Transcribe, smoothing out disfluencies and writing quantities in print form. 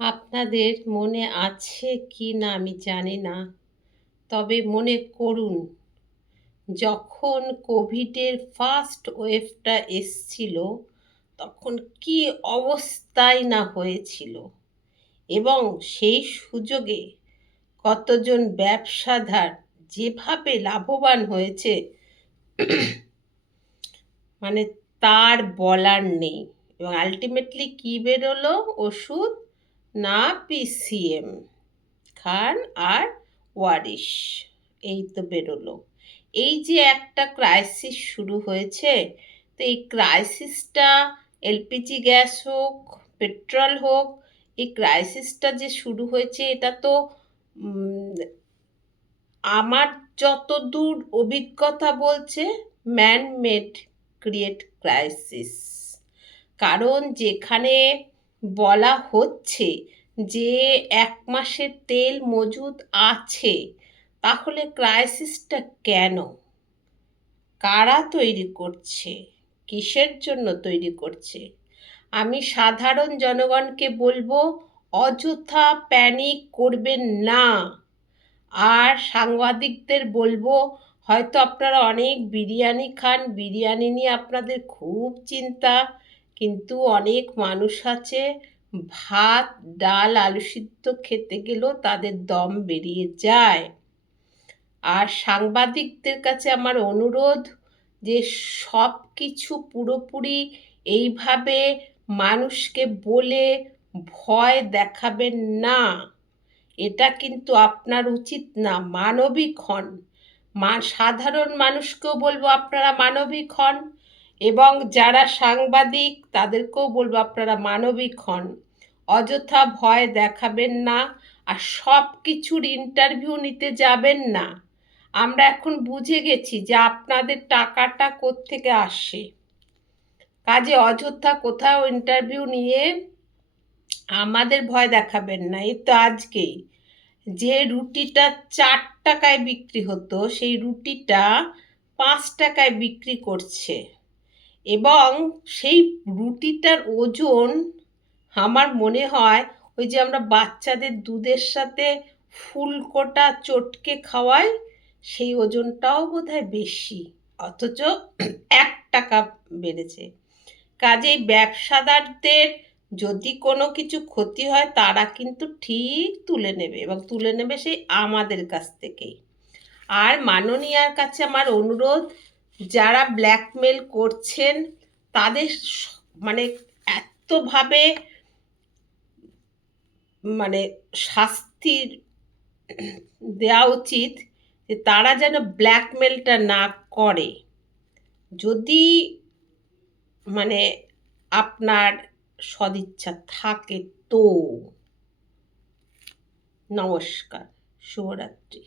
আপনাদের মনে আছে কি না আমি জানি না, তবে মনে করুন যখন কোভিডের ফার্স্ট ওয়েভটা এসছিল তখন কি অবস্থাই না হয়েছিল। এবং সেই সুযোগে কতজন ব্যবসাদার যেভাবে লাভবান হয়েছে মানে তার বলার নেই। এবং আলটিমেটলি কী বেরোলো? ওষুধ না পিসিএম খান আর ওয়ারিশ, এই তো বেরোলো। এই যে একটা ক্রাইসিস শুরু হয়েছে, তো এই ক্রাইসিসটা এলপিজি গ্যাস হোক, পেট্রোল হোক, এই ক্রাইসিসটা যে শুরু হয়েছে এটা তো আমার যতদূর অভিজ্ঞতা বলছে ম্যান মেড ক্রিয়েট ক্রাইসিস। কারণ যেখানে বলা হচ্ছে যে 1 মাসের তেল মজুদ আছে, তাহলে ক্রাইসিসটা কেন? কারা তৈরি করছে? কিসের জন্য তৈরি করছে? আমি সাধারণ জনগণকে বলবো অযথা প্যানিক করবেন না। আর সাংবাদিকদের বলবো, হয়তো আপনারা অনেক বিরিয়ানি খান, বিরিয়ানি নিয়ে আপনাদের খুব চিন্তা, কিন্তু অনেক মানুষ আছে ভাত ডাল আলু সিদ্ধ খেতে গেলেও তাদের দম বেরিয়ে যায়। আর সাংবাদিকদের কাছে আমার অনুরোধ যে সব কিছু পুরোপুরি এইভাবে মানুষকে বলে ভয় দেখাবেন না। এটা কিন্তু আপনার উচিত না। মানবিক হন। সাধারণ মানুষকেও বলবো আপনারা মানবিক হন, এবং যারা সাংবাদিক তাদেরকেও বলবো আপনারা মানবিক হন। অযথা ভয় দেখাবেন না, আর সব কিছুর ইন্টারভিউ নিতে যাবেন না। আমরা এখন বুঝে গেছি যে আপনাদের টাকাটা কোত্থেকে আসে। কাজে অযথা কোথাও ইন্টারভিউ নিয়ে আমাদের ভয় দেখাবেন না। এই তো আজকেই যে রুটিটা 4 টাকায় বিক্রি হতো, সেই রুটিটা 5 টাকায় বিক্রি করছে। এবং সেই রুটিটার ওজন আমার মনে হয় ওই যে আমরা বাচ্চাদের দুধের সাথে ফুলকোটা চটকে খাওয়াই, সেই ওজনটাও বোধহয় বেশি, অথচ 1 টাকা বেড়েছে। কাজেই ব্যবসাদারদের যদি কোনো কিছু ক্ষতি হয় তারা কিন্তু ঠিক তুলে নেবে, এবং তুলে নেবে সেই আমাদের কাছ থেকেই। আর মাননীয়ার কাছে আমার অনুরোধ, যারা ব্ল্যাকমেল করছেন তাদের মানে এতভাবে মানে শাস্তির দেওয়া উচিত যে তারা যেন ব্ল্যাকমেলটা না করে। যদি মানে আপনার সদিচ্ছা থাকে তো। নমস্কার, শুভরাত্রি।